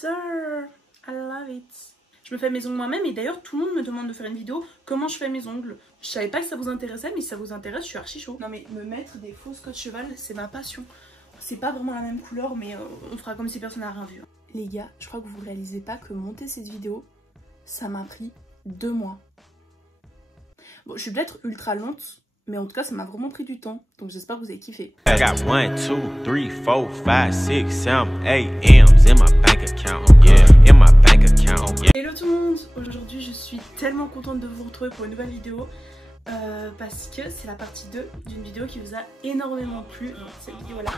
j'adore. I love it. Je me fais mes ongles moi-même et d'ailleurs tout le monde me demande de faire une vidéo comment je fais mes ongles. Je savais pas que ça vous intéressait, mais si ça vous intéresse, je suis archi chaud. Non mais me mettre des faux scotch cheval, c'est ma passion. C'est pas vraiment la même couleur, mais on fera comme si personne n'a rien vu. Les gars, je crois que vous réalisez pas que monter cette vidéo, ça m'a pris 2 mois. Bon, je suis peut-être ultra lente, mais en tout cas, ça m'a vraiment pris du temps. Donc j'espère que vous avez kiffé. I got 1, 2, 3, 4, 5, 6, 7, 8 M's in my bank account. Yeah, in my bank account. Yeah. Hello tout le monde. Aujourd'hui, je suis tellement contente de vous retrouver pour une nouvelle vidéo. Parce que c'est la partie 2 d'une vidéo qui vous a énormément plu. Donc cette vidéo là.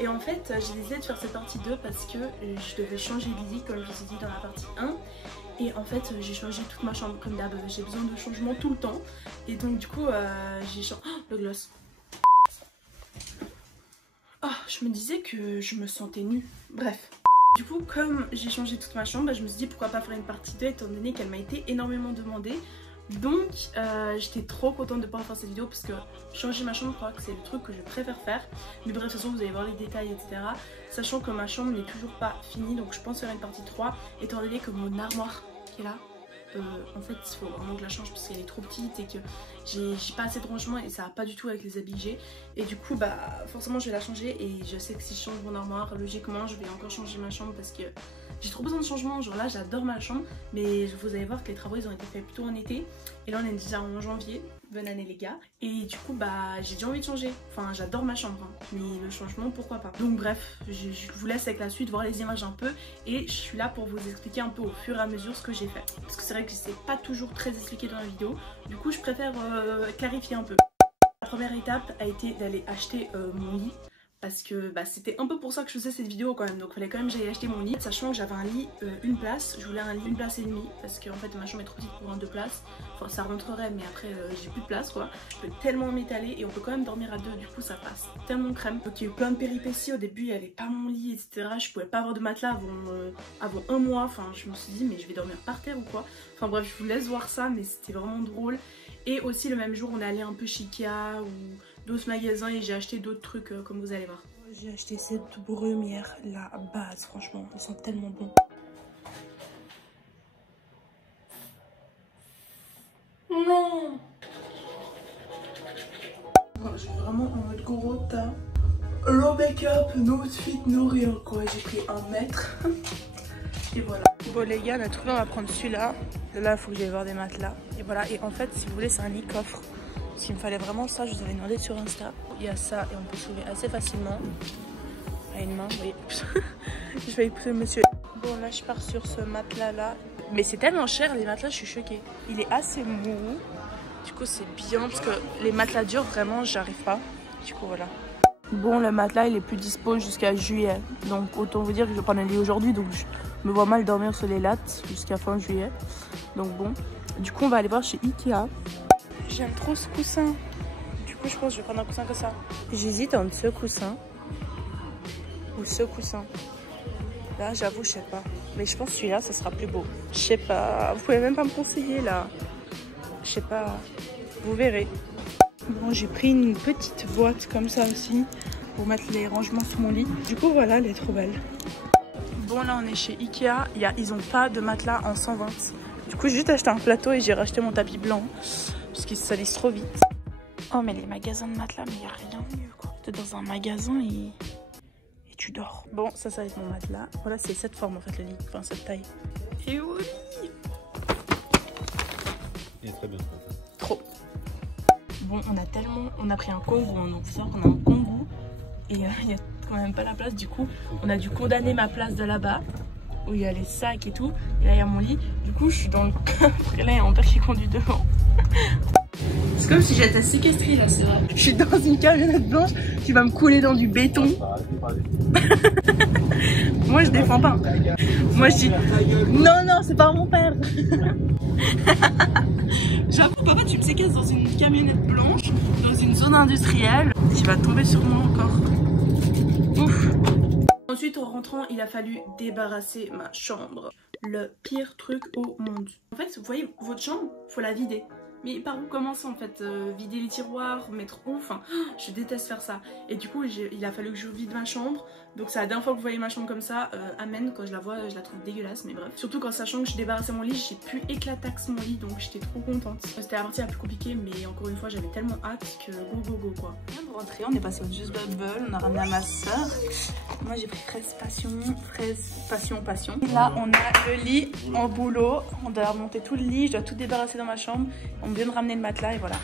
Et en fait, j'ai décidé de faire cette partie 2 parce que je devais changer de lit comme je vous ai dit dans la partie 1. Et en fait, j'ai changé toute ma chambre comme d'hab. J'ai besoin de changement tout le temps. Et donc du coup, j'ai changé... Oh, le gloss. Oh, je me disais que je me sentais nue. Bref. Du coup, comme j'ai changé toute ma chambre, je me suis dit pourquoi pas faire une partie 2 étant donné qu'elle m'a été énormément demandée. Donc j'étais trop contente de pouvoir faire cette vidéo parce que changer ma chambre, je crois que c'est le truc que je préfère faire. Mais bref, de toute façon vous allez voir les détails, etc. Sachant que ma chambre n'est toujours pas finie, donc je pense faire une partie 3 étant donné que mon armoire qui est là, en fait il faut vraiment que je la change parce qu'elle est trop petite et que j'ai pas assez de rangement et ça va pas du tout avec les habits que j'ai. Et du coup bah forcément je vais la changer et je sais que si je change mon armoire, logiquement je vais encore changer ma chambre parce que j'ai trop besoin de changement. Genre là j'adore ma chambre, mais vous allez voir que les travaux ils ont été faits plutôt en été et là on est déjà en janvier. Bonne année les gars. Et du coup bah j'ai déjà envie de changer. Enfin j'adore ma chambre hein, mais le changement pourquoi pas. Donc bref, je vous laisse avec la suite voir les images un peu et je suis là pour vous expliquer un peu au fur et à mesure ce que j'ai fait. Parce que c'est vrai que c'est pas toujours très expliqué dans la vidéo. Du coup je préfère clarifier un peu. La première étape a été d'aller acheter mon lit. Parce que bah, c'était un peu pour ça que je faisais cette vidéo quand même. Donc il fallait quand même que j'aille acheter mon lit. Sachant que j'avais un lit une place. Je voulais un lit une place et demie. Parce qu'en fait ma chambre est trop petite pour un 2 places. Enfin ça rentrerait mais après j'ai plus de place quoi. Je peux tellement m'étaler et on peut quand même dormir à 2. Du coup ça passe tellement crème. Donc il y a eu plein de péripéties. Au début il n'y avait pas mon lit etc. Je pouvais pas avoir de matelas avant 1 mois. Enfin je me suis dit mais je vais dormir par terre ou quoi. Enfin bref je vous laisse voir ça mais c'était vraiment drôle. Et aussi le même jour on est allé un peu chez Ikea ou d'autres magasins et j'ai acheté d'autres trucs comme vous allez voir. J'ai acheté cette brumière la base, franchement, ils sont tellement bons. Non, je suis vraiment en mode gros tas. No make-up, no outfit, no rien quoi. J'ai pris 1 mètre. Et voilà. Bon les gars, notre on va prendre celui-là. Là il faut que j'aille voir des matelas. Et voilà, et en fait si vous voulez c'est un lit coffre. S'il me fallait vraiment ça, je vous avais demandé sur Insta. Il y a ça et on peut soulever assez facilement. À une main, oui. Je vais écouter monsieur. Bon là je pars sur ce matelas là. Mais c'est tellement cher les matelas, je suis choquée. Il est assez mou. Du coup c'est bien parce que les matelas durs vraiment j'arrive pas. Du coup voilà. Bon le matelas il est plus dispo jusqu'à juillet. Donc autant vous dire que je vais prendre un lit aujourd'hui. Donc je me vois mal dormir sur les lattes jusqu'à fin juillet. Donc bon. Du coup on va aller voir chez Ikea. J'aime trop ce coussin. Du coup je pense que je vais prendre un coussin comme ça. J'hésite entre ce coussin ou ce coussin. Là j'avoue je sais pas. Mais je pense que celui-là ça sera plus beau. Je sais pas. Vous pouvez même pas me conseiller là. Je sais pas. Vous verrez. Bon j'ai pris une petite boîte comme ça aussi. Pour mettre les rangements sur mon lit. Du coup voilà elle est trop belle. Bon là on est chez Ikea. Ils ont pas de matelas en 120. Du coup j'ai juste acheté un plateau et j'ai racheté mon tapis blanc. Parce qu'ils se salissent trop vite. Oh mais les magasins de matelas, mais il n'y a rien de mieux quoi. T'es dans un magasin et tu dors. Bon ça va être mon matelas. Voilà c'est cette forme en fait le lit, enfin cette taille. Et oui. Il est très bien. Trop. Bon on a pris un Kangoo, donc faut savoir qu'on a un Kangoo. Et il n'y a quand même pas la place du coup. On a dû condamner ma place de là-bas. Où il y a les sacs et tout. Et là il y a mon lit. Du coup je suis dans le coffre et là il y a mon père qui conduit devant. C'est comme si j'étais séquestrée là, c'est vrai. Je suis dans une camionnette blanche qui va me couler dans du béton. Moi je défends pas. Moi je dis non non c'est pas mon père. J'avoue papa tu me séquestres dans une camionnette blanche, dans une zone industrielle. Tu vas tomber sur moi encore. Ouf. Ensuite en rentrant il a fallu débarrasser ma chambre. Le pire truc au monde. En fait vous voyez votre chambre, faut la vider. Mais par où commencer en fait, vider les tiroirs, mettre où, enfin je déteste faire ça. Et du coup il a fallu que je vide ma chambre. Donc c'est la dernière fois que vous voyez ma chambre comme ça. Amen, quand je la vois je la trouve dégueulasse, mais bref. Surtout quand sachant que je débarrassais mon lit, j'ai pu éclataxe mon lit, donc j'étais trop contente. C'était la partie la plus compliquée, mais encore une fois j'avais tellement hâte que go quoi. On vient de rentrer, on est passé au Just Bubble, on a ramené à ma soeur. Moi j'ai pris fraise passion. Et là on a le lit en boulot, on doit remonter tout le lit, je dois tout débarrasser dans ma chambre. On vient de ramener le matelas et voilà.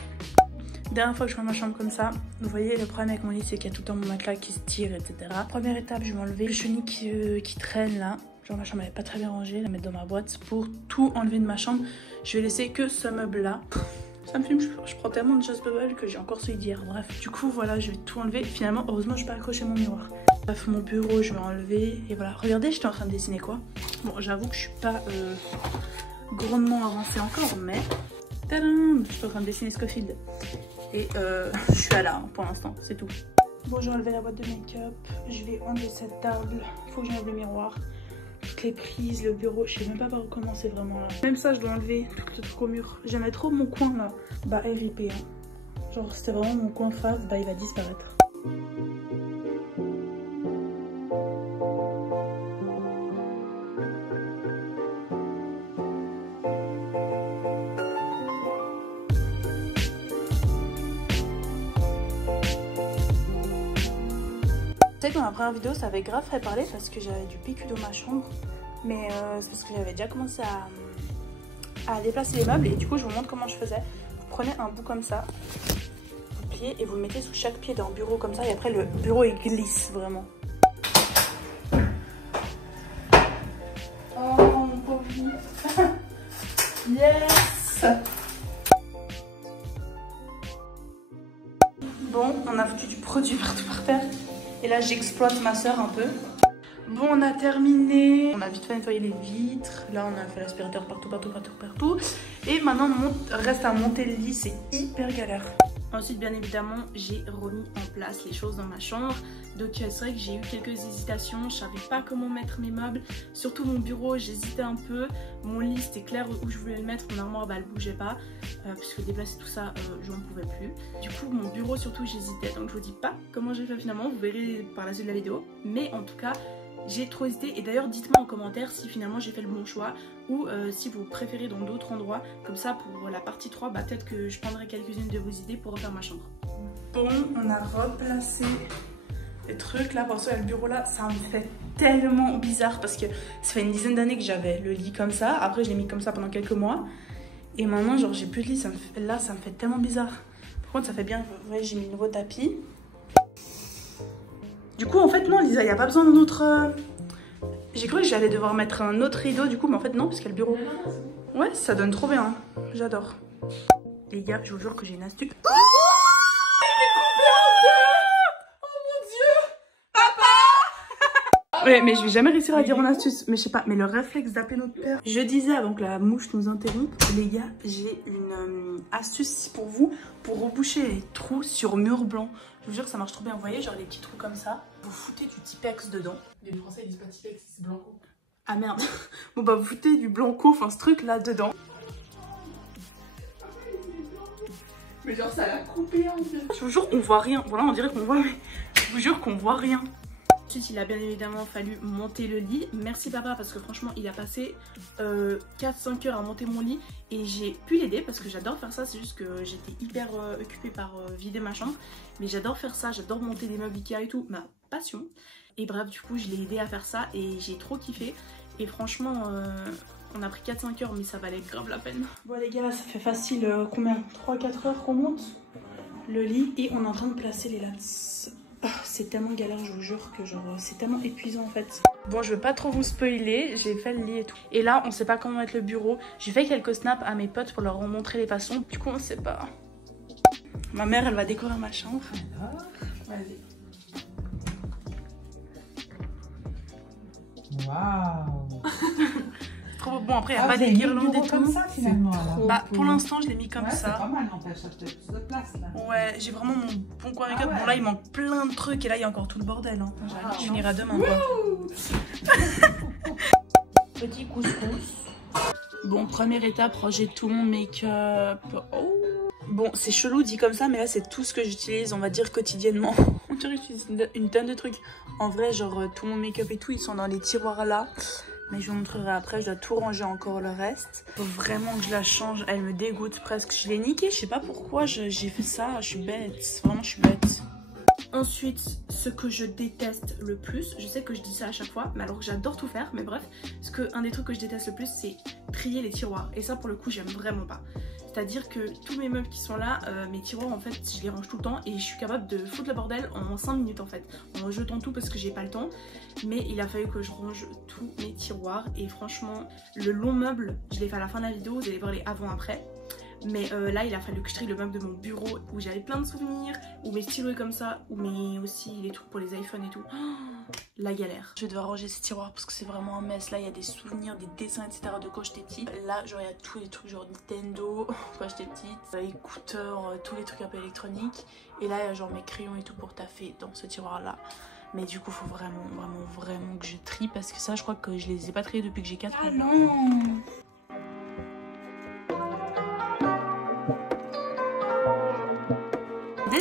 Dernière fois que je vois ma chambre comme ça, vous voyez le problème avec mon lit c'est qu'il y a tout le temps mon matelas qui se tire, etc. Première étape, je vais m'enlever le chenille qui traîne là. Genre ma chambre elle est pas très bien rangée, la mettre dans ma boîte pour tout enlever de ma chambre. Je vais laisser que ce meuble là. Ça me fume, je prends tellement de Just Bubble que j'ai encore celui d'hier. Bref, du coup voilà, je vais tout enlever. Finalement, heureusement, je peux accrocher mon miroir. Bref, mon bureau, je vais enlever. Et voilà, regardez, j'étais en train de dessiner quoi. Bon, j'avoue que je suis pas grandement avancée encore, mais tadam, je suis en train de dessiner Scofield. Et je suis à là hein, pour l'instant, c'est tout. Bon, j'ai enlevé la boîte de make-up. Je vais enlever cette table. Faut que j'enlève le miroir. Toutes les prises, le bureau, je sais même pas par où commencer vraiment là. Même ça, je dois enlever tout le truc au mur. J'aimais trop mon coin là. Bah, RIP. Hein. Genre, c'était vraiment mon coin fave. Bah, il va disparaître. Tu sais que dans ma première vidéo ça avait grave fait parler parce que j'avais du PQ dans ma chambre, mais c'est parce que j'avais déjà commencé à déplacer les meubles et du coup je vous montre comment je faisais. Vous prenez un bout comme ça, vous pliez et vous le mettez sous chaque pied d'un bureau comme ça et après le bureau il glisse vraiment. Oh mon pauvre lit. Yes. Bon, on a foutu du produit partout par terre. Et là, j'exploite ma soeur un peu. Bon, on a terminé. On a vite fait nettoyer les vitres. Là, on a fait l'aspirateur partout. Et maintenant, reste à monter le lit. C'est hyper galère. Ensuite, bien évidemment, j'ai remis en place les choses dans ma chambre. Donc, c'est vrai que j'ai eu quelques hésitations. Je savais pas comment mettre mes meubles. Surtout mon bureau, j'hésitais un peu. Mon lit, c'était clair où je voulais le mettre. Mon armoire, bah, elle bougeait pas. Puisque déplacer tout ça, j'en pouvais plus. Du coup, mon bureau, surtout, j'hésitais. Donc, je vous dis pas comment j'ai fait finalement. Vous verrez par la suite de la vidéo. Mais en tout cas, j'ai trop hésité. Et d'ailleurs, dites-moi en commentaire si finalement j'ai fait le bon choix. Ou si vous préférez dans d'autres endroits. Comme ça, pour la partie 3, bah, peut-être que je prendrai quelques-unes de vos idées pour refaire ma chambre. Bon, on a replacé les trucs là. Pour ça, le bureau là, ça me fait tellement bizarre. Parce que ça fait une dizaine d'années que j'avais le lit comme ça. Après, je l'ai mis comme ça pendant quelques mois. Et maintenant, genre, j'ai plus de lit. Ça me fait tellement bizarre. Par contre, ça fait bien. Vous voyez, j'ai mis un nouveau tapis. Du coup, en fait, non, Lisa, il n'y a pas besoin d'un autre... J'ai cru que j'allais devoir mettre un autre rideau, du coup, mais en fait, non, parce qu'il y a le bureau. Ouais, ça donne trop bien. J'adore. Les gars, je vous jure que j'ai une astuce. Oh, mon Dieu, papa. Ouais, mais je vais jamais réussir à dire mon astuce. Mais je sais pas, mais le réflexe d'appeler notre père. Je disais avant que la mouche nous interrompe, les gars, j'ai une astuce pour vous, pour reboucher les trous sur mur blanc. Je vous jure que ça marche trop bien. Vous voyez, genre les petits trous comme ça. Vous foutez du Tipex dedans. Les Français ils disent pas Tipex, c'est Blanco. Ah merde. Bon bah vous foutez du Blanco, enfin ce truc là dedans. Mais genre ça l'a coupé en fait. Je vous jure qu'on voit rien. Voilà, on dirait qu'on voit, mais je vous jure qu'on voit rien. Ensuite, il a bien évidemment fallu monter le lit. Merci papa parce que franchement, il a passé 4-5 heures à monter mon lit et j'ai pu l'aider parce que j'adore faire ça. C'est juste que j'étais hyper occupée par vider ma chambre. Mais j'adore faire ça, j'adore monter des meubles Ikea et tout, ma passion. Et bref, du coup, je l'ai aidé à faire ça et j'ai trop kiffé. Et franchement, on a pris 4-5 heures, mais ça valait grave la peine. Bon les gars, là, ça fait facile, combien 3-4 heures qu'on monte le lit et on est en train de placer les lats. Oh, c'est tellement galère, je vous jure que genre c'est tellement épuisant en fait. Bon, je veux pas trop vous spoiler, j'ai fait le lit et tout. Et là, on sait pas comment mettre le bureau. J'ai fait quelques snaps à mes potes pour leur montrer les façons. Du coup, on sait pas. Ma mère, elle va décorer ma chambre. Vas-y. Waouh. Trop bon, après il n'y a pas des guirlandes et tout. Comme ça finalement. Bah pour l'instant je l'ai mis comme ça. C'est pas mal, n'empêche, ça fait plus de place là. Ouais, j'ai vraiment mon bon coin make-up. Ouais. Bon là il manque plein de trucs et là il y a encore tout le bordel. Hein. Je finirai demain quoi. Petit couscous. Bon, première étape, ranger tout mon make-up. Oh, Bon, c'est chelou dit comme ça, mais là c'est tout ce que j'utilise, on va dire quotidiennement. On dirait que j'utilise une tonne de trucs. En vrai, genre tout mon make-up et tout, ils sont dans les tiroirs là. Mais je vous montrerai après, je dois tout ranger encore le reste. Faut vraiment que je la change, elle me dégoûte presque. Je l'ai niquée, je sais pas pourquoi j'ai fait ça, je suis bête. Vraiment, je suis bête. Ensuite, ce que je déteste le plus, je sais que je dis ça à chaque fois, mais alors que j'adore tout faire, mais bref, un des trucs que je déteste le plus, c'est trier les tiroirs. Et ça, pour le coup, j'aime vraiment pas. C'est-à-dire que tous mes meubles qui sont là, mes tiroirs, en fait, je les range tout le temps et je suis capable de foutre le bordel en 5 minutes en fait, en jetant tout parce que j'ai pas le temps. Mais il a fallu que je range tous mes tiroirs et franchement, le long meuble, je l'ai fait à la fin de la vidéo, vous allez voir les avant-après. Mais là, il a fallu que je trie le meuble de mon bureau où j'avais plein de souvenirs, où mes stylos comme ça, où aussi les trucs pour les iPhones et tout. Oh, la galère. Je vais devoir ranger ces tiroirs parce que c'est vraiment un mess. Là, il y a des souvenirs, des dessins, etc. de quand j'étais petite. Là, genre, il y a tous les trucs genre Nintendo quand j'étais petite, écouteurs, tous les trucs un peu électroniques. Et là, il y a genre mes crayons et tout pour taffer dans ce tiroir-là. Mais du coup, faut vraiment que je trie parce que ça, je crois que je les ai pas triés depuis que j'ai 4 ans. Ah non!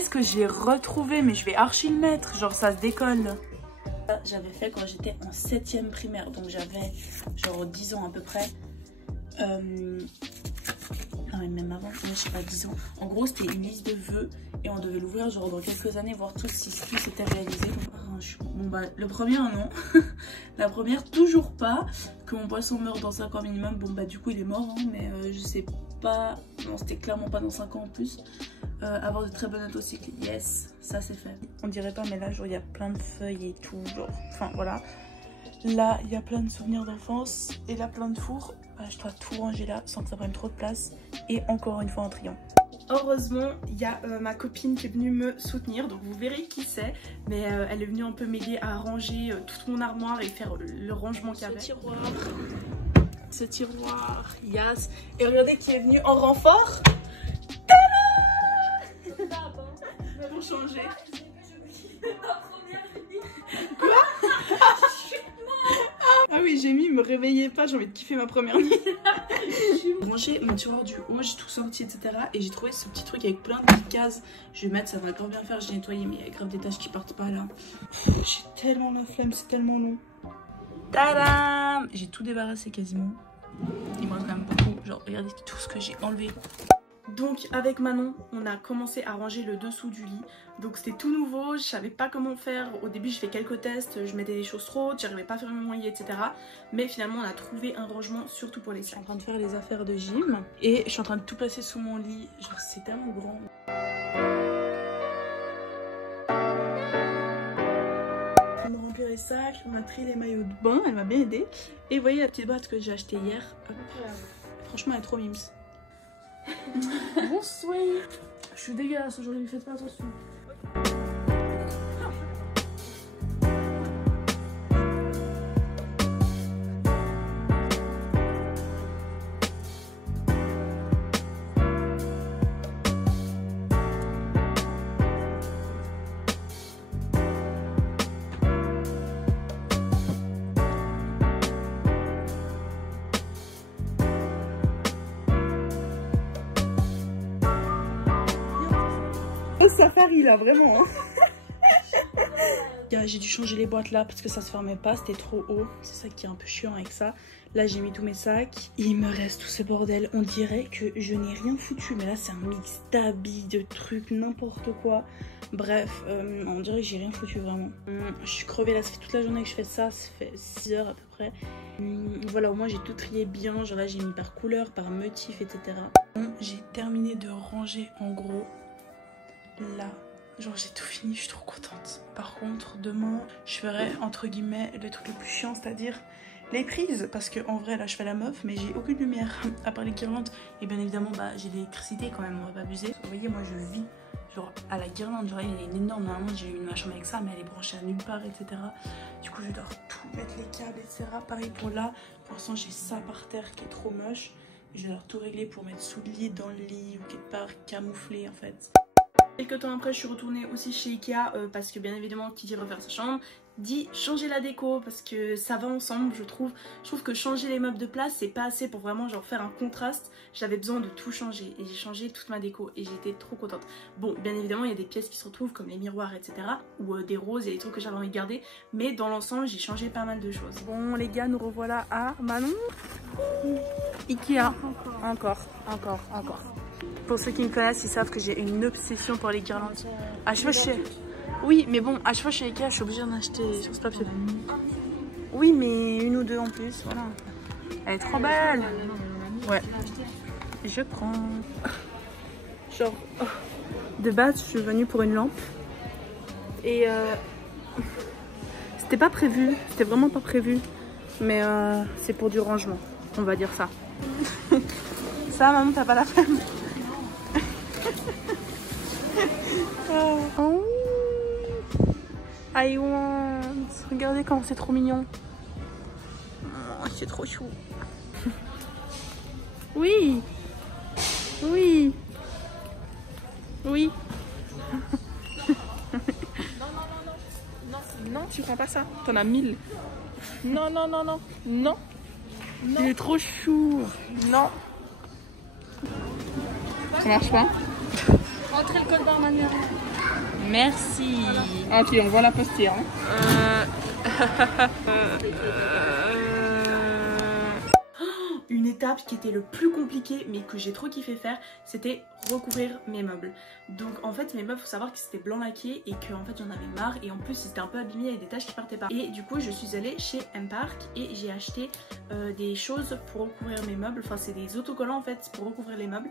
Ce que j'ai retrouvé, mais je vais archi le mettre, genre ça se décolle. J'avais fait quand j'étais en 7e primaire, donc j'avais genre 10 ans à peu près. Non mais même avant, je sais pas, 10 ans. En gros c'était une liste de vœux et on devait l'ouvrir genre dans quelques années, voir tous si tout s'était réalisé. Bon bah le premier non, la première toujours pas, que mon poisson meurt dans 5 ans minimum. Bon bah du coup il est mort hein, mais je sais pas, non c'était clairement pas dans 5 ans en plus. Avoir de très bonnes notes au cycle, yes, ça c'est fait. On dirait pas mais là genre il y a plein de feuilles et tout, genre, enfin voilà. Là il y a plein de souvenirs d'enfance et là plein de fours. Je dois tout ranger là sans que ça prenne trop de place et encore une fois en triant. Heureusement, il y a ma copine qui est venue me soutenir, donc vous verrez qui c'est, mais elle est venue un peu m'aider à ranger toute mon armoire et faire le rangement qu'il y avait. Ce tiroir, yes. Et regardez qui est venu en renfort. Pour changer. Quoi? Ah oui, j'ai mis me réveillez pas, j'ai envie de kiffer ma première nuit. J'ai rangé mon tiroir du haut, j'ai tout sorti, etc. Et j'ai trouvé ce petit truc avec plein de petites cases. Je vais mettre, ça va grave bien faire, j'ai nettoyé, mais il y a grave des taches qui partent pas là. J'ai tellement la flemme, c'est tellement long. Tadam! J'ai tout débarrassé quasiment. Il me reste quand même beaucoup. Genre, regardez tout ce que j'ai enlevé. Donc avec Manon, on a commencé à ranger le dessous du lit. Donc c'était tout nouveau, je savais pas comment faire. Au début je fais quelques tests, je mettais des choses trop hautes, j'arrivais pas à faire mon lit, etc. Mais finalement on a trouvé un rangement, surtout pour les sacs. Je suis en train de faire les affaires de gym et je suis en train de tout placer sous mon lit. Genre c'est tellement grand. On m'a rempli les sacs, on m'a trié les maillots de bain, elle m'a bien aidé. Et vous voyez la petite boîte que j'ai achetée hier. Hop. Franchement elle est trop mimes. Bonsoir. Je suis dégueulasse aujourd'hui, faites pas attention. Safari là vraiment hein. J'ai dû changer les boîtes là parce que ça se fermait pas, c'était trop haut. C'est ça qui est un peu chiant avec ça. Là j'ai mis tous mes sacs. Il me reste tout ce bordel. On dirait que je n'ai rien foutu. Mais là c'est un mix d'habits, de trucs, n'importe quoi. Bref, on dirait que j'ai rien foutu vraiment. Je suis crevée là, ça fait toute la journée que je fais ça. Ça fait 6 heures à peu près. Voilà, au moins j'ai tout trié bien. Genre là j'ai mis par couleur, par motif, etc. Bon, j'ai terminé de ranger en gros. Là, genre j'ai tout fini, je suis trop contente. Par contre, demain, je ferai entre guillemets le truc le plus chiant, c'est-à-dire les prises. Parce que en vrai, là, je fais la meuf, mais j'ai aucune lumière à part les guirlandes. Et bien évidemment, bah, j'ai l'électricité quand même, on va pas abuser. Vous voyez, moi je vis genre à la guirlande, genre il y a une énorme, normalement j'ai eu ma chambre avec ça, mais elle est branchée à nulle part, etc. Du coup, je dois tout mettre les câbles, etc. Pareil pour là, pour l'instant, j'ai ça par terre qui est trop moche. Je dois tout régler pour mettre sous le lit, dans le lit ou quelque part camouflé en fait. Quelques temps après, je suis retournée aussi chez Ikea parce que bien évidemment, qui dit refaire sa chambre, dit changer la déco parce que ça va ensemble, je trouve. Je trouve que changer les meubles de place c'est pas assez pour vraiment genre faire un contraste. J'avais besoin de tout changer et j'ai changé toute ma déco et j'étais trop contente. Bon, bien évidemment il y a des pièces qui se retrouvent comme les miroirs etc, ou des roses et des trucs que j'avais envie de garder, mais dans l'ensemble j'ai changé pas mal de choses. Bon les gars, nous revoilà à Manon. Ikea. Encore. Pour ceux qui me connaissent, ils savent que j'ai une obsession pour les guirlandes. À chaque fois, oui, mais bon, à chaque fois chez Ikea, je suis obligée d'en acheter sur ce papier. Oui, mais une ou deux en plus, voilà. Elle est trop belle. Ouais. Je prends. Genre, de base, je suis venue pour une lampe. Et c'était pas prévu, c'était vraiment pas prévu. Mais c'est pour du rangement, on va dire ça. Ça, maman, t'as pas la flemme. Oh, I want. Regardez comment c'est trop mignon. Oh, c'est trop chou. Oui. Oui. Oui. Non, tu prends pas ça. T'en as 1000. Non. Il est trop chou. Non. Ça marche pas? Rentrez le code barre manuel. Merci. Ok, on voit la postière. Une étape qui était le plus compliquée mais que j'ai trop kiffé faire, c'était recouvrir mes meubles. Donc en fait mes meubles, faut savoir que c'était blanc laqué et que en fait j'en avais marre et en plus ils étaient un peu abîmés avec des taches qui partaient pas. Et du coup je suis allée chez M-Park et j'ai acheté des choses pour recouvrir mes meubles. Enfin c'est des autocollants en fait pour recouvrir les meubles.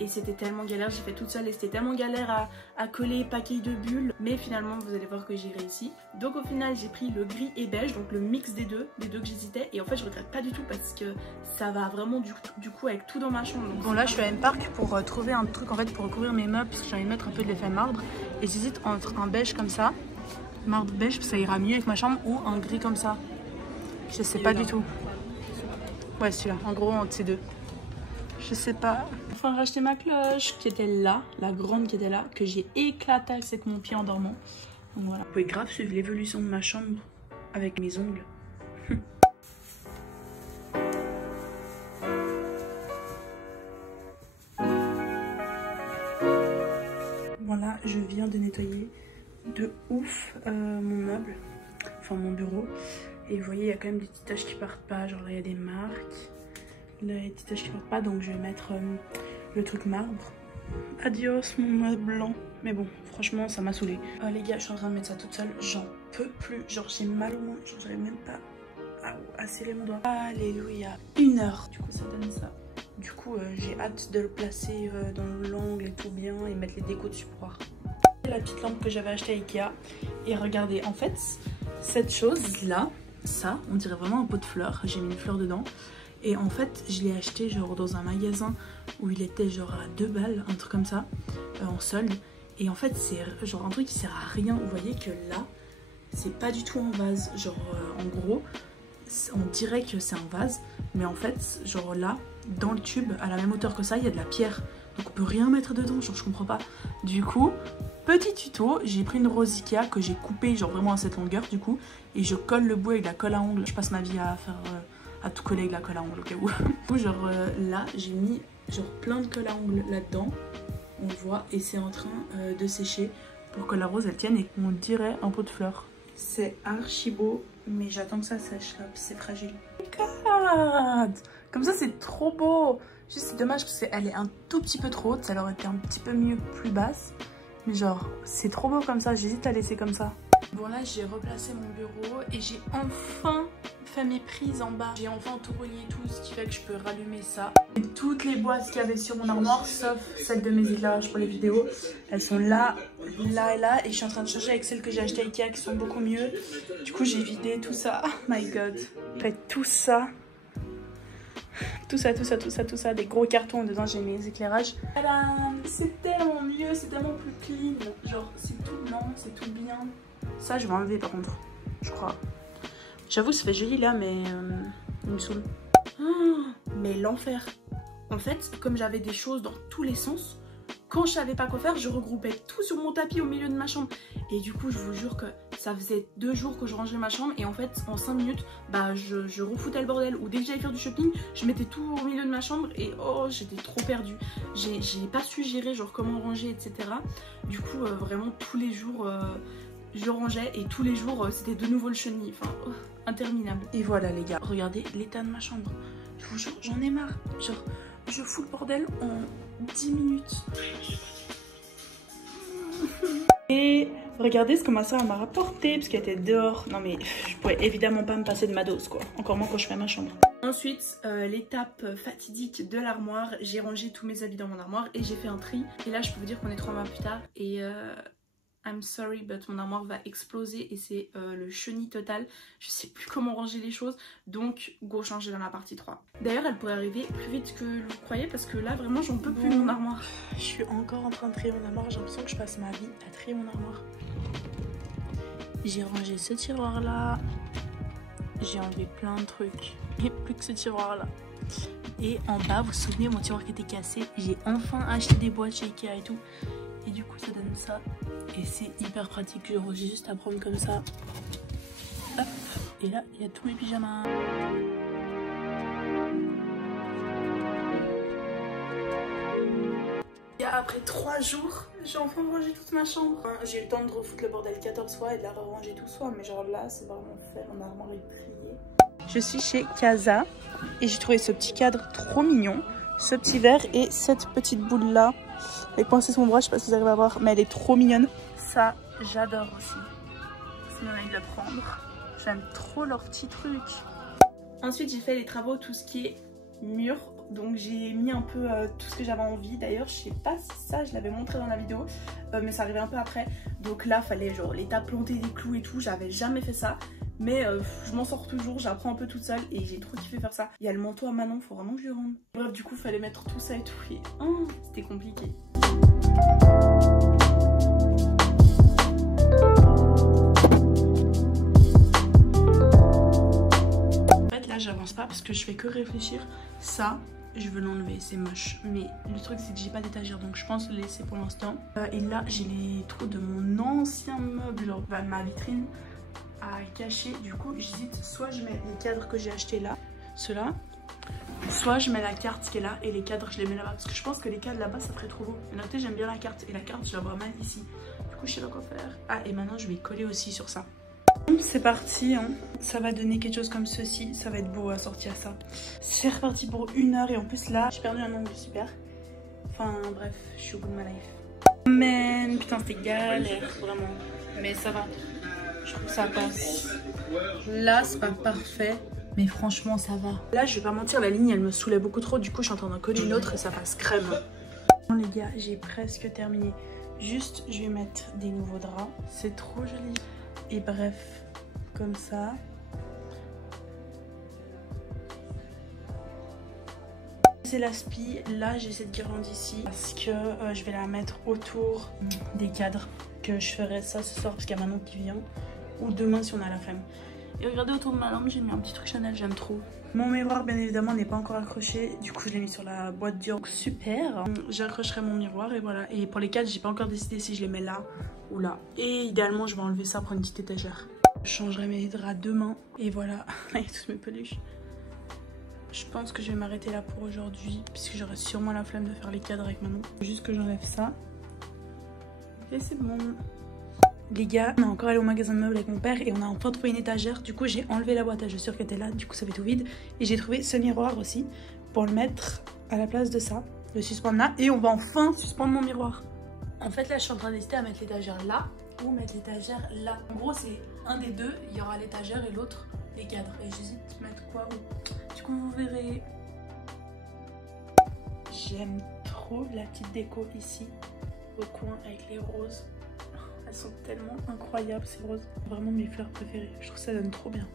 Et c'était tellement galère, j'ai fait toute seule et c'était tellement galère à coller paquet de bulles. Mais finalement vous allez voir que j'ai réussi. Donc au final j'ai pris le gris et beige, donc le mix des deux que j'hésitais. Et en fait je regrette pas du tout parce que ça va vraiment du coup avec tout dans ma chambre. Donc bon là je suis à M-Park pour trouver un truc en fait pour recouvrir mes meubles parce que j'ai envie de mettre un peu de l'effet marbre. Et j'hésite entre un beige comme ça, marbre beige, ça ira mieux avec ma chambre, ou un gris comme ça. Je sais pas du tout. Ouais celui-là, en gros entre ces deux. Je sais pas. Enfin racheter ma cloche qui était là, la grande qui était là, que j'ai éclaté avec mon pied en dormant. Donc voilà. Vous pouvez grave suivre l'évolution de ma chambre avec mes ongles. Voilà, je viens de nettoyer de ouf mon meuble, enfin mon bureau. Et vous voyez, il y a quand même des petites taches qui partent pas. Genre là, il y a des marques. Là, il y a des petites taches qui partent pas. Donc, je vais mettre le truc marbre. Adios, mon meuble blanc. Mais bon, franchement, ça m'a saoulée. Les gars, je suis en train de mettre ça toute seule. J'en peux plus. Genre, j'ai mal au moins. Genre, j'arrive même pas à serrer mon doigt. Alléluia. 1 heure. Du coup, ça donne ça. Du coup, j'ai hâte de le placer dans l'angle et tout bien et mettre les décos dessus pour voir. La petite lampe que j'avais achetée à Ikea. Et regardez, en fait, cette chose-là, ça, on dirait vraiment un pot de fleurs. J'ai mis une fleur dedans. Et en fait, je l'ai acheté genre dans un magasin où il était genre à 2 balles, un truc comme ça, en solde. Et en fait, c'est genre un truc qui sert à rien. Vous voyez que là, c'est pas du tout en vase. Genre, en gros, on dirait que c'est un vase. Mais en fait, genre là, dans le tube, à la même hauteur que ça, il y a de la pierre. Donc on peut rien mettre dedans, genre je comprends pas. Du coup, petit tuto, j'ai pris une rose Ikea que j'ai coupée genre vraiment à cette longueur du coup. Et je colle le bout avec de la colle à ongles. Je passe ma vie à faire... à tout coller avec la colle à ongles au cas où. Du coup, genre là, j'ai mis genre plein de colle à ongles là-dedans. On voit et c'est en train de sécher pour que la rose elle tienne et qu'on dirait un pot de fleurs. C'est archi beau, mais j'attends que ça sèche là, c'est fragile. God, comme ça c'est trop beau. Juste c'est dommage parce qu'elle est un tout petit peu trop haute, ça aurait été un petit peu mieux plus basse. Mais genre c'est trop beau comme ça, j'hésite à laisser comme ça. Bon là j'ai replacé mon bureau et j'ai enfin fait mes prises en bas. J'ai enfin tout relié et tout, ce qui fait que je peux rallumer ça. Et toutes les boîtes qu'il y avait sur mon armoire, sauf celles de mes éclairages pour les vidéos, elles sont là, là et là. Et je suis en train de changer avec celles que j'ai achetées à Ikea qui sont beaucoup mieux. Du coup j'ai vidé tout ça. Oh my god. Fait tout ça. Tout ça, des gros cartons dedans, j'ai mes éclairages. C'est tellement mieux, c'est tellement plus clean. Genre c'est tout blanc, c'est tout bien. Ça je vais enlever par contre, je crois. J'avoue que ça fait joli là, mais il me saoule. Oh, mais l'enfer. En fait, comme j'avais des choses dans tous les sens, quand je savais pas quoi faire, je regroupais tout sur mon tapis au milieu de ma chambre. Et du coup, je vous jure que ça faisait 2 jours que je rangeais ma chambre et en fait en 5 minutes bah je refoutais le bordel. Ou dès que j'allais faire du shopping, je mettais tout au milieu de ma chambre et oh j'étais trop perdue. J'ai pas su gérer genre comment ranger etc. Du coup vraiment tous les jours je rangeais et tous les jours c'était de nouveau le chenil. Enfin interminable. Et voilà les gars, regardez l'état de ma chambre. Je vous jure, j'en ai marre. Genre, je fous le bordel en 10 minutes. Et regardez ce que ma soeur m'a rapporté parce qu'elle était dehors. Non mais je pourrais évidemment pas me passer de ma dose quoi. Encore moins quand je fais ma chambre. Ensuite, l'étape fatidique de l'armoire. J'ai rangé tous mes habits dans mon armoire et j'ai fait un tri. Et là je peux vous dire qu'on est 3 mois plus tard et I'm sorry but mon armoire va exploser et c'est le chenil total. Je sais plus comment ranger les choses, donc go changer dans la partie 3. D'ailleurs elle pourrait arriver plus vite que vous croyez parce que là vraiment j'en peux plus de mon armoire. Je suis encore en train de trier mon armoire, j'ai l'impression que je passe ma vie à trier mon armoire. J'ai rangé ce tiroir là, j'ai enlevé plein de trucs, et plus que ce tiroir là. Et en bas, vous vous souvenez mon tiroir qui était cassé, j'ai enfin acheté des boîtes chez Ikea et tout. Et du coup ça donne ça. Et c'est hyper pratique, genre j'ai juste à prendre comme ça. Hop. Et là il y a tous mes pyjamas. Et après 3 jours, j'ai enfin rangé toute ma chambre. J'ai eu le temps de refoutre le bordel 14 fois et de la ranger 12 fois. Mais genre là c'est vraiment fait, mon armoire est pliée. Je suis chez Casa et j'ai trouvé ce petit cadre trop mignon. Ce petit verre et cette petite boule là. Elle coincée son bras, je sais pas si vous arrivez à voir, mais elle est trop mignonne. Ça, j'adore aussi. C'est mon envie de le prendre. J'aime trop leurs petits trucs. Ensuite, j'ai fait les travaux, tout ce qui est mur. Donc j'ai mis un peu tout ce que j'avais envie. D'ailleurs, je sais pas si ça, je l'avais montré dans la vidéo, mais ça arrivait un peu après. Donc là, fallait genre les tas planter des clous et tout. J'avais jamais fait ça. Mais je m'en sors toujours, j'apprends un peu toute seule et j'ai trop kiffé faire ça. Il y a le manteau à Manon, faut vraiment que je le rende. Bref, du coup, fallait mettre tout ça et tout. Et c'était compliqué. En fait, là, j'avance pas parce que je fais que réfléchir. Ça, je veux l'enlever, c'est moche. Mais le truc, c'est que j'ai pas d'étagère, donc je pense le laisser pour l'instant. Et là, j'ai les trous de mon ancien meuble, genre ma vitrine à cacher. Du coup j'hésite, soit je mets les cadres que j'ai achetés là, ceux-là, soit je mets la carte qui est là et les cadres je les mets là-bas parce que je pense que les cadres là-bas ça ferait trop beau. Et notez, j'aime bien la carte et la carte je la vois mal ici, du coup je sais pas quoi faire. Ah et maintenant je vais coller aussi sur ça. C'est parti hein. Ça va donner quelque chose comme ceci, ça va être beau à sortir ça. C'est reparti pour 1 heure et en plus là j'ai perdu un ongle, super. Enfin bref, je suis au bout de ma life. Man, putain c'était galère vraiment, mais ça va. Je trouve que ça passe. Là, c'est pas parfait, mais franchement, ça va. Là, je vais pas mentir, la ligne, elle me saoulait beaucoup trop. Du coup, je suis en train d'en coller une autre et ça passe crème. Bon, les gars, j'ai presque terminé. Juste, je vais mettre des nouveaux draps. C'est trop joli. Et bref, comme ça. C'est la spie. Là, j'ai cette guirlande ici parce que je vais la mettre autour des cadres. Que je ferai ça ce soir parce qu'il y a Manon qui vient. Ou demain si on a la flemme. Et regardez autour de ma lampe, j'ai mis un petit truc Chanel, j'aime trop. Mon miroir bien évidemment n'est pas encore accroché. Du coup je l'ai mis sur la boîte Dior. Super. J'accrocherai mon miroir et voilà. Et pour les cadres, j'ai pas encore décidé si je les mets là ou là. Et idéalement je vais enlever ça pour une petite étagère. Je changerai mes draps demain. Et voilà, avec toutes mes peluches. Je pense que je vais m'arrêter là pour aujourd'hui puisque j'aurai sûrement la flemme de faire les cadres avec Manon. Juste que j'enlève ça. Et c'est bon. Les gars, on est encore allé au magasin de meubles avec mon père et on a enfin trouvé une étagère. Du coup, j'ai enlevé la boîte à chaussures qui était là. Du coup, ça fait tout vide. Et j'ai trouvé ce miroir aussi pour le mettre à la place de ça. Le suspendre là. Et on va enfin suspendre mon miroir. En fait, là, je suis en train d'hésiter à mettre l'étagère là ou mettre l'étagère là. En gros, c'est un des deux. Il y aura l'étagère et l'autre les cadres. Et j'hésite à mettre quoi où. Du coup, vous verrez. J'aime trop la petite déco ici. Au coin avec les roses. Elles sont tellement incroyables ces roses. Vraiment mes fleurs préférées. Je trouve que ça donne trop bien.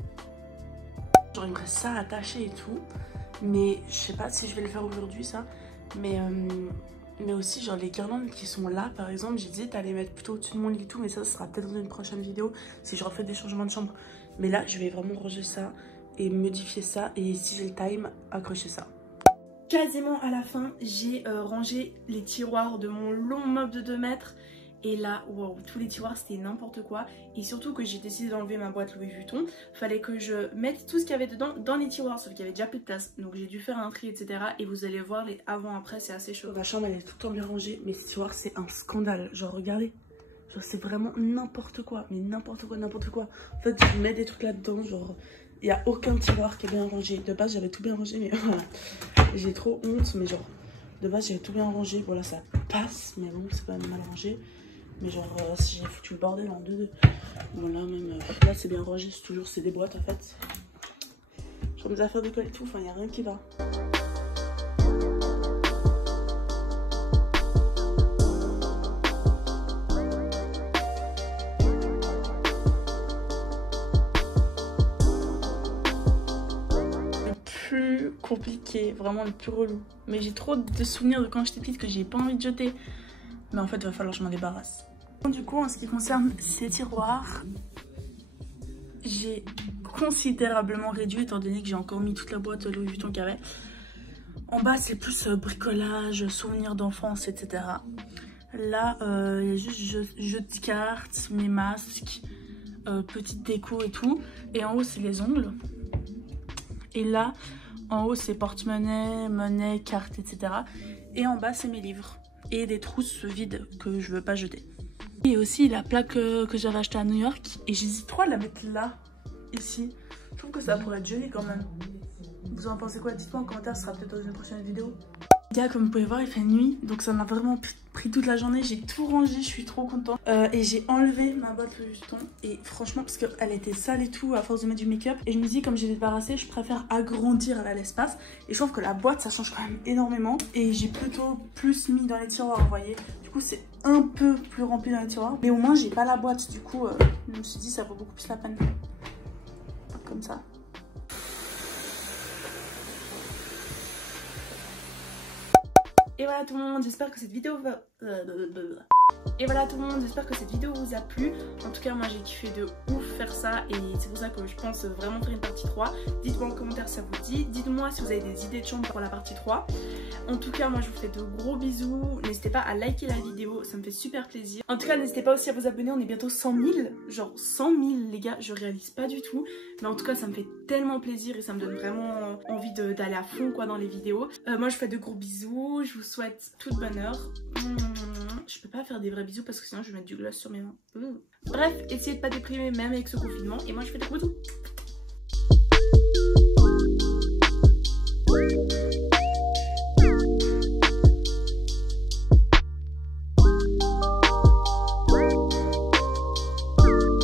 J'aimerais ça attacher et tout. Mais je sais pas si je vais le faire aujourd'hui ça. Mais aussi genre les guirlandes qui sont là par exemple. J'hésite à les mettre plutôt au-dessus de mon lit et tout. Mais ça sera peut-être dans une prochaine vidéo. Si je refais des changements de chambre. Mais là je vais vraiment ranger ça. Et modifier ça. Et si j'ai le time, accrocher ça. Quasiment à la fin, j'ai rangé les tiroirs de mon long meuble de 2 mètres. Et là, wow, tous les tiroirs c'était n'importe quoi. Et surtout que j'ai décidé d'enlever ma boîte Louis Vuitton. Fallait que je mette tout ce qu'il y avait dedans dans les tiroirs. Sauf qu'il y avait déjà plus de place. Donc j'ai dû faire un tri, etc. Et vous allez voir les avant-après, c'est assez chaud. Ma chambre elle est tout le temps bien rangée. Mais ces tiroirs c'est un scandale. Genre regardez. Genre c'est vraiment n'importe quoi. Mais n'importe quoi, n'importe quoi. En fait je mets des trucs là-dedans. Genre il n'y a aucun tiroir qui est bien rangé. De base j'avais tout bien rangé. Mais voilà. J'ai trop honte. Mais genre de base j'avais tout bien rangé. Voilà ça passe. Mais bon c'est quand même mal rangé. Mais genre si j'ai foutu le bordel en deux. Voilà même là c'est bien rangé, c'est des boîtes en fait. Genre mes affaires d'école et tout, enfin il n'y a rien qui va. Le plus compliqué, vraiment le plus relou. Mais j'ai trop de souvenirs de quand j'étais petite que j'ai pas envie de jeter. Mais en fait il va falloir que je m'en débarrasse. Du coup, en ce qui concerne ces tiroirs, j'ai considérablement réduit étant donné que j'ai encore mis toute la boîte Louis Vuitton qu'il y avait. En bas, c'est plus bricolage, souvenirs d'enfance, etc. Là, il y a juste jeux de cartes, mes masques, petite déco et tout. Et en haut, c'est les ongles. Et là, en haut, c'est porte-monnaie, monnaie, cartes, etc. Et en bas, c'est mes livres. Et des trousses vides que je veux pas jeter. Et aussi la plaque que j'avais achetée à New York. Et j'hésite trop à la mettre là, ici. Je trouve que ça pourrait être joli quand même. Vous en pensez quoi? Dites-moi en commentaire, ce sera peut-être dans une prochaine vidéo. Les gars, comme vous pouvez voir, il fait nuit. Donc ça m'a vraiment pris toute la journée. J'ai tout rangé, je suis trop contente. Et j'ai enlevé ma boîte Louis Vuitton. Et franchement, parce qu'elle était sale et tout à force de mettre du make-up. Et je me dis, comme j'ai débarrassé, je préfère agrandir là l'espace. Et je trouve que la boîte, ça change quand même énormément. Et j'ai plutôt plus mis dans les tiroirs, vous voyez. Du coup, c'est un peu plus rempli dans les tiroirs. Mais au moins, j'ai pas la boîte. Du coup, je me suis dit, ça vaut beaucoup plus la peine. Comme ça. Et voilà tout le monde, j'espère que cette vidéo va... Et voilà tout le monde, j'espère que cette vidéo vous a plu. En tout cas moi j'ai kiffé de ouf faire ça. Et c'est pour ça que je pense vraiment faire une partie 3. Dites-moi en commentaire si ça vous dit. Dites-moi si vous avez des idées de chambre pour la partie 3. En tout cas moi je vous fais de gros bisous. N'hésitez pas à liker la vidéo, ça me fait super plaisir. En tout cas n'hésitez pas aussi à vous abonner, on est bientôt 100 000. Genre 100 000 les gars, je réalise pas du tout. Mais en tout cas ça me fait tellement plaisir et ça me donne vraiment envie d'aller à fond quoi dans les vidéos. Moi je vous fais de gros bisous, je vous souhaite toute bonne heure. Je peux pas faire des vrais bisous parce que sinon je vais mettre du gloss sur mes mains. Bref, essayez de pas déprimer même avec ce confinement. Et moi je fais des gros bisous.